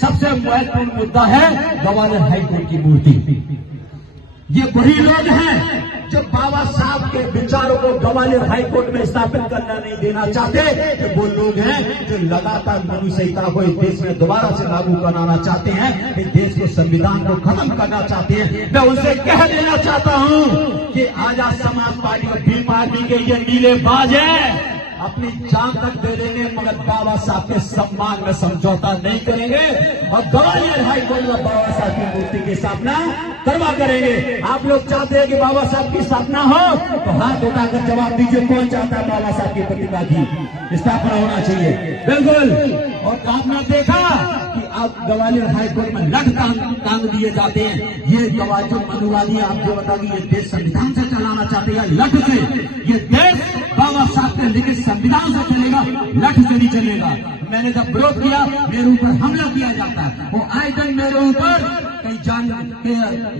सबसे महत्वपूर्ण मुद्दा है ग्वालियर हाईकोर्ट की मूर्ति। ये वही लोग हैं जो बाबा साहब के विचारों को ग्वालियर हाईकोर्ट में स्थापित करना नहीं देना चाहते। कि वो लोग हैं जो लगातार मनु संहिता को इस देश में दोबारा से लागू कराना चाहते हैं, इस देश के संविधान को खत्म करना चाहते हैं। मैं उनसे कह देना चाहता हूं कि आजाद समाज पार्टी और भीम आर्मी के ये नीले बाज हैं, अपनी जान तक दे देंगे मगर बाबा साहब के सम्मान में समझौता नहीं करेंगे और ग्वालियर हाईकोर्ट में बाबा साहब की मूर्ति की स्थापना करवा करेंगे। आप लोग चाहते हैं कि बाबा साहब की स्थापना हो तो हाथ उठाकर जवाब दीजिए, कौन चाहता है बाबा साहब की प्रतिमा की स्थापना होना चाहिए? बिल्कुल। और आपने देखा कि अब ग्वालियर हाईकोर्ट में लठ टांग दिए जाते हैं। ये ग्वालियर मनुवादी आपको बता दी, ये देश संविधान से चलाना चाहते हैं लठ से। ये देश बाबा साहब के लिखित संविधान से चलेगा, लठ से नहीं चलेगा। मैंने जब विरोध किया मेरे ऊपर हमला किया जाता है, वो आए दिन मेरे ऊपर कई जान के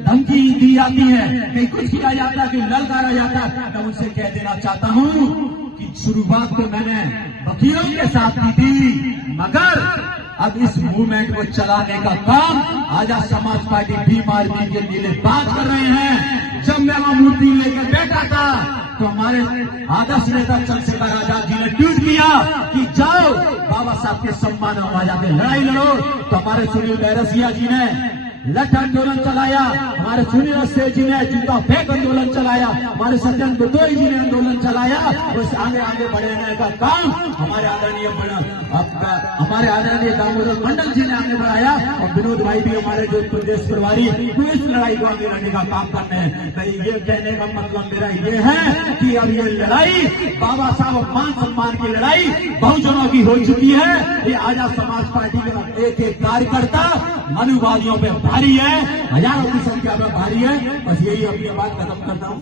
धमकी दी जाती है, कहीं कुछ किया जाता है, कि ललकारा जाता है। मैं उनसे कह देना चाहता हूं कि शुरुआत तो मैंने वकीलों के साथ की थी, मगर अब इस मूवमेंट को चलाने का काम आजाद समाज पार्टी भीम आर्मी के नीले बात कर रहे हैं। जब मैं वहां मूर्ति लेकर बैठा था तो हमारे आदर्श नेता चंद्रशेखर आजाद जी ने ट्वीट किया कि जाओ बाबा साहब के सम्मान में वहां जाके लड़ाई लड़ो। तो हमारे सुनील बैरसिया जी ने लठ आंदोलन चलाया, हमारे सुनील सेठ जी ने जूता फेंक आंदोलन चलाया, हमारे सत्यन बिदोई जी ने आंदोलन चलाया। उस आगे बढ़ाने का काम हमारे आदरणीय दामोदर मंडल जी ने आगे बढ़ाया और विनोद भाई भी हमारे जो प्रदेश प्रभारी इस लड़ाई को आगे बढ़ाने का काम करते हैं। तो ये कहने का मतलब मेरा ये है कि अब ये लड़ाई बाबा साहब मान सम्मान की लड़ाई बहुजनों की हो चुकी है। ये आजाद समाज पार्टी के एक एक कार्यकर्ता मनुवादियों पे भारी है, हजारों की संख्या में भारी है। बस यही अपनी बात खत्म करता हूं।